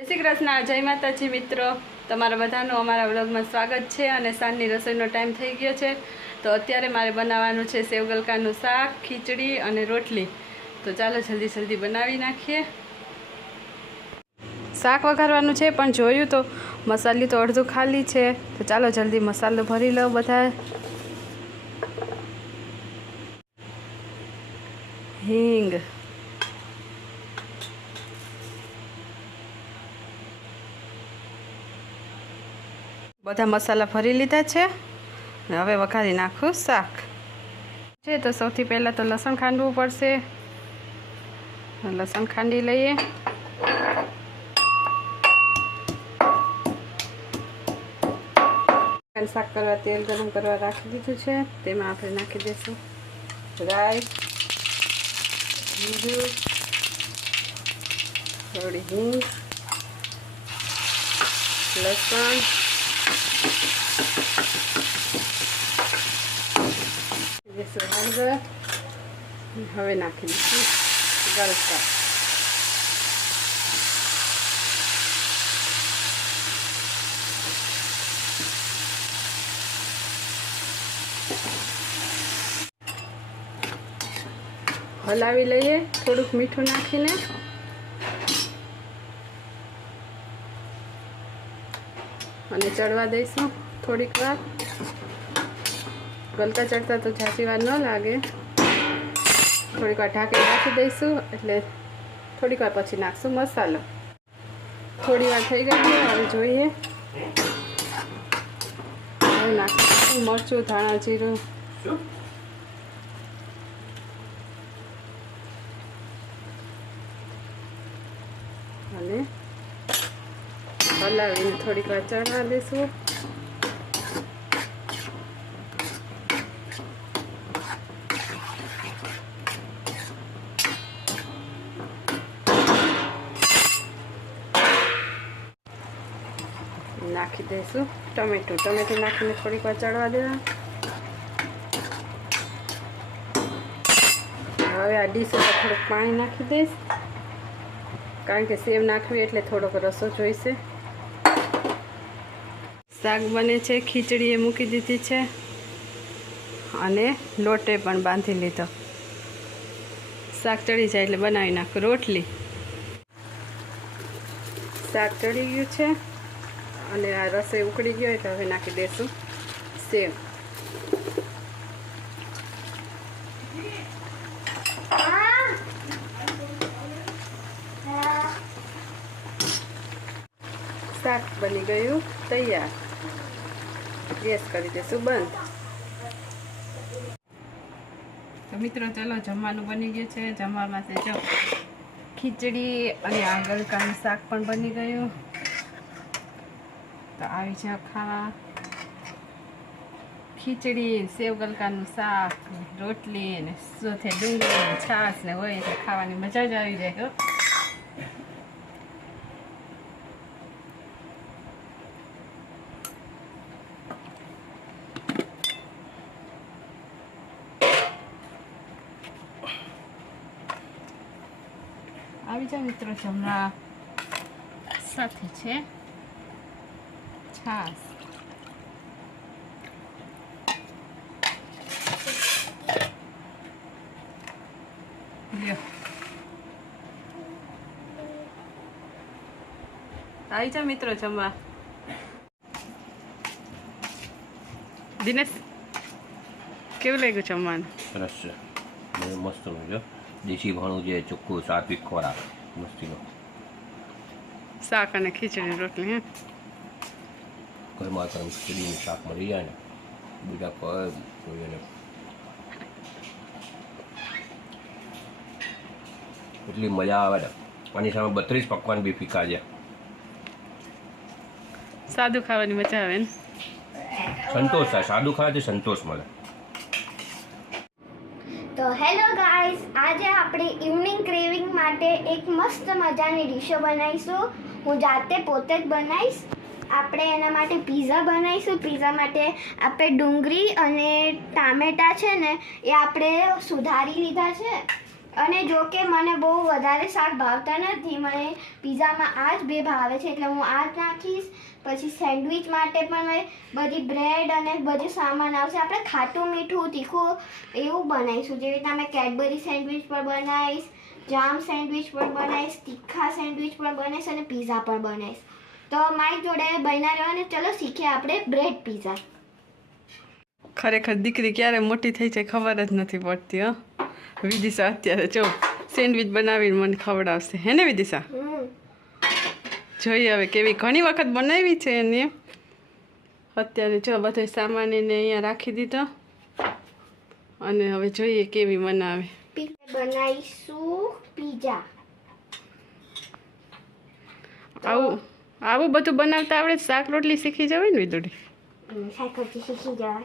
જય શ્રી કૃષ્ણ, જય માતાજી મિત્રો. તમારા બધાનું અમારા વ્લોગમાં સ્વાગત છે અને સાંજની રસોઈનો ટાઈમ થઈ ગયો છે. તો અત્યારે મારે બનાવવાનું છે સેવગલકાનું શાક, ખીચડી અને રોટલી. તો ચાલો જલ્દી જલ્દી બનાવી નાખીએ. શાક વઘારવાનું છે પણ જોયું તો મસાલી તો અડધું ખાલી છે. તો ચાલો જલ્દી મસાલો ભરી લો બધા. હિંગ. બધા મસાલા ભરી લીધા છે. હવે વઘારી નાખું શાક. છે તો સૌથી પહેલાં તો લસણ ખાંડવું પડશે. લસણ ખાંડી લઈએ. શાક કરવા, તેલ ગરમ કરવા રાખી દીધું છે. તેમાં આપણે નાખી દઈશું રાઈ, જીરું, થોડી હિંગ, લસણ દઈશું હળદર હવે નાખી દઈશું ગલકા હલાવી લઈએ. થોડુંક મીઠું નાખીને. અને ચડવા દઈશું થોડીક વાર. ગલકા ચડતા તો ઝાંસી વાર ન લાગે. થોડીક વાર ઢાંકી નાખી દઈશું એટલે થોડીક વાર પછી નાખશું મસાલો. થોડી વાર થઈ ગઈ છે, હવે જોઈએ. હવે નાખીશું મરચું, ધાણા, જીરું. અને હલાવીને થોડીક વાર ચડવા દઈશું. નાખી દઈશું. ટમેટું ટમેટું નાખીને થોડીક વાર ચડવા દેવા. હવે આ ડીશ ઉપર થોડુંક પાણી નાખી દઈશ. કારણ કે સેવ નાખવી એટલે થોડોક રસો જોઈશે. શાક બને છે, ખીચડી એ મૂકી દીધી છે. અને લોટે પણ બાંધી લીધો. શાક ચડી જાય એટલે બનાવી નાખું. રોટલી. શાક ચડી ગયું છે. અને આ રસે ઉકળી ગયો એટલે હવે નાખી દઈશું સેવ શાક બની ગયું, તૈયાર. ગેસ કરી દઈશું બંધ. તો મિત્રો, ચલો, જમવાનું બની ગયું છે. જમવામાં છે જો ખીચડી અને આગળ કામ શાક પણ બની ગયું. તો આવી જાઓ, ખાવા. ખીચડી, સેવ ગલકાનું શાક, રોટલી ને સોથે ડુંગળી છાશ ને હોય એટલે ખાવાની મજા જ આવી જાય, હો. આવી જાઓ મિત્રો, જમવા. સાથે છે. છાશ આવી જા મિત્રો જમવા દિનેશ કેવું લાગ્યું જમવાનું સરસ છે મસ્તનું છે દેશી ભાણું જે ચોખ્ખું સાત્વિક ખોરાક મસ્તીનો શાક અને ખીચડી રોટલી હે ઘરમાં ગરમ ખીચડીનું શાક મળી જાય ને. બીજા કોઈ જોઈએ ને એટલી મજા આવે ને. આની સામે બત્રીસ પકવાન બી ફીકા છે. સાદું ખાવાની મજા આવે ને. સંતોષ થાય. સાદું ખાવાથી સંતોષ મળે. તો હેલો ગાઈસ આજે આપણે ઇવનિંગ ક્રેવિંગ માટે એક મસ્ત મજાની ડીશો બનાવીશું. હું જાતે પોતે જ બનાવીશ. આપણે એના માટે પીઝા બનાવીશું. પીઝા માટે આપણે ડુંગળી અને ટામેટા છે ને, એ આપણે સુધારી લીધા છે. અને જો કે મને બહુ વધારે શાક ભાવતા નથી, મને પીઝામાં આ જ બે ભાવે છે, એટલે હું આ જ નાખીશ. પછી સેન્ડવિચ માટે પણ બધી બ્રેડ અને બધું સામાન આવશે. આપણે ખાટું મીઠું, તીખું એવું બનાવીશું. જેવી રીતે મેં કેડબરી સેન્ડવિચ પણ બનાવીશ, જામ સેન્ડવિચ પણ બનાવીશ, તીખા સેન્ડવિચ પણ બનાવીશ અને પીઝા પણ બનાવીશ. તો મારી જોડે બન્યા રહ્યો અને ચલો શીખીએ આપણે બ્રેડ પીઝા ખરેખર દીકરી ક્યારે મોટી થઈ છે ખબર જ નથી પડતી હો. વિદિશા અત્યારે જો સેન્ડવિચ બનાવીને મને ખવડાવશે. હે ને વિદિશા? જોઈએ હવે કેવી ઘણી વખત બનાવી છે એને. અત્યારે જો બધો સામાન એને અહીંયા રાખી દીધો. અને હવે જોઈએ કેવી બનાવે. બનાવીશું પીઝા આવું આવું બધું બનાવતા આવડે શાક રોટલી શીખી જવાય ને વિદુડી. રોટલી શીખી જવાય.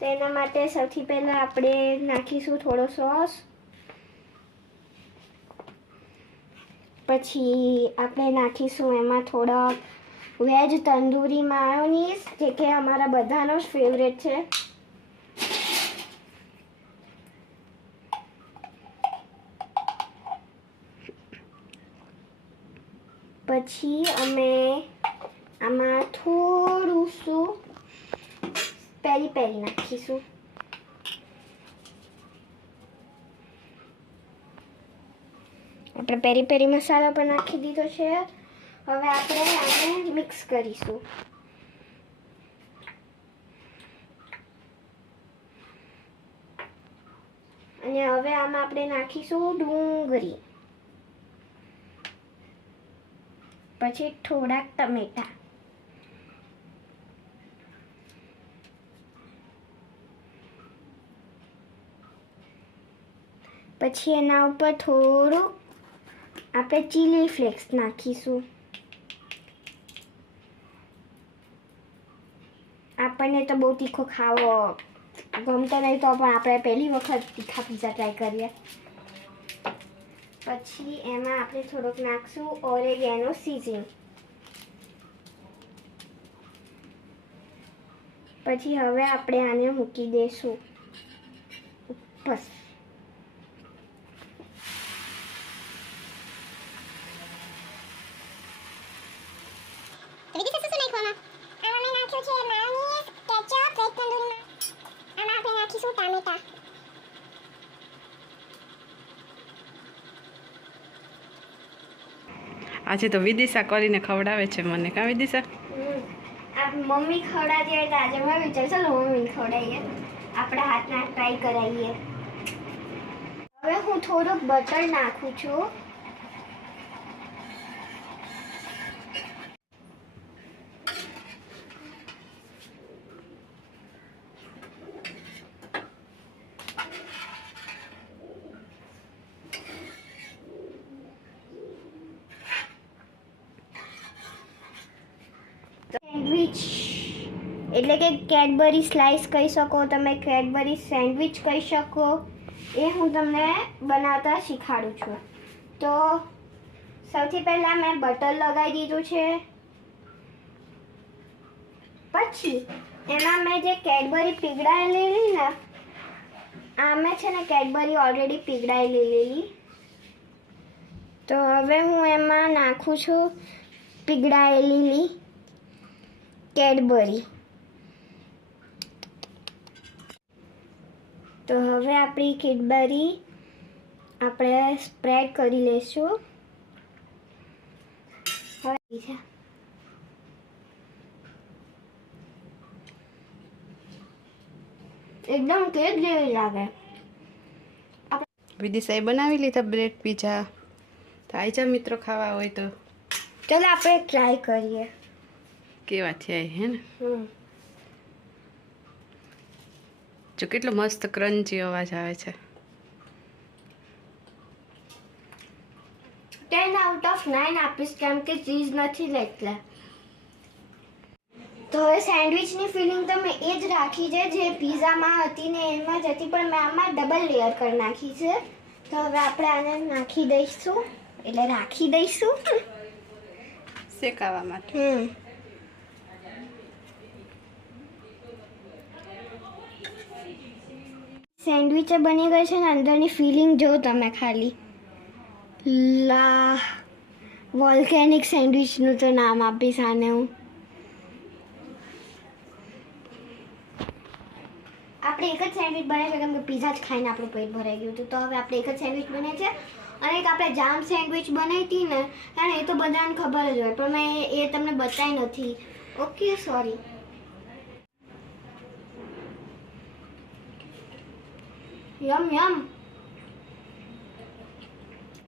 તો એના માટે સૌથી પહેલાં આપણે નાખીશું થોડો સોસ. પછી આપણે નાખીશું એમાં થોડોક વેજ તંદૂરી માયોનીઝ, જે કે અમારા બધાનો જ ફેવરેટ છે. પછી અમે આમાં થોડું શું પેરી પેરી નાખીશું. આપણે પેરી પેરી મસાલો પણ નાખી દીધો છે. હવે આપણે આને મિક્સ કરીશું. અને હવે આમાં આપણે નાખીશું ડુંગળી. પછી થોડાક ટમેટા. પછી એના ઉપર થોડું આપણે ચીલી ફ્લેક્સ નાખીશું. આપણને તો બહુ તીખો ખાવો ગમતો નહીં તો પણ આપણે પહેલી વખત તીખા પીઝા ટ્રાય કરીએ. પછી એમાં આપણે થોડોક નાખશું ઓરેગેનો સીઝિંગ. પછી હવે આપણે આને મૂકી દઈશું ઉપર વિધિ શું શું નાખવામાં આમાં મેં નાખ્યું છે માયોનીઝ કેચઅપ રેડ તંદૂરીમાં આમાં આપણે નાખીશું ટામેટા આજે તો વિદિશા કરીને ખવડાવે છે મને. કાં વિદિશા? મમ્મી ખવડાતી હોય તો આજે મેં ચાલો મમ્મી ખવડાવીએ. આપણા હાથના ટ્રાય કરાવીએ. હવે હું થોડુંક બટર નાખું છું. સેન્ડવિચ એટલે કે કેડબરી સ્લાઇસ કહી શકો, તમે કેડબરી સેન્ડવિચ કહી શકો. એ હું તમને બનાવતા શીખવાડું છું. તો સૌથી પહેલાં મેં બટર લગાવી દીધું છે. પછી એમાં મેં જે કેડબરી પીગળાઈ લીધી ને આ મેં છે ને કેડબરી ઓલરેડી પીગળાઈ લીધેલી. તો હવે હું એમાં નાખું છું પીગળાયેલી કેડબરી. તો હવે આપણી કેડબરી આપણે સ્પ્રેડ કરી લઈશું હવે એકદમ કેક જેવી લાગે. વિદિશાએ બનાવી લીધા બ્રેડ પીઝા. થાય છે મિત્રો ખાવા હોય તો. ચાલો આપણે ટ્રાય કરીએ. કેવા થયા હે ને જો કેટલો મસ્ત ક્રંચી અવાજ આવે છે. ટેન આઉટ ઓફ નાઇન આપીશ કેમ કે ચીઝ નથી એટલે તો હવે સેન્ડવિચની ફિલિંગ તો મેં એ જ રાખી છે જે પીઝામાં હતી ને એમાં જ હતી પણ મેં આમાં ડબલ લેયર કરી નાખી છે. તો હવે આપણે આને નાખી દઈશું એટલે રાખી દઈશું. શેકાવા માટે. હમ. સેન્ડવિચ બની ગઈ છે ને, અંદરની ફિલિંગ જો તમે ખાલી. લા, વોલ્કેનિક સેન્ડવિચનું તો નામ આપીશ આને હું. આપણે એક જ સેન્ડવિચ બને છે, કેમ કે પીઝા જ ખાઈને આપણું પેટ ભરાઈ ગયું હતું. તો હવે આપણે એક જ સેન્ડવિચ બને છે. અને એક આપણે જામ સેન્ડવિચ બનાવી હતી ને એ તો બધાને ખબર જ હોય, પણ મેં એ- તમને બતાવી નથી. Okay sorry Yum, yum.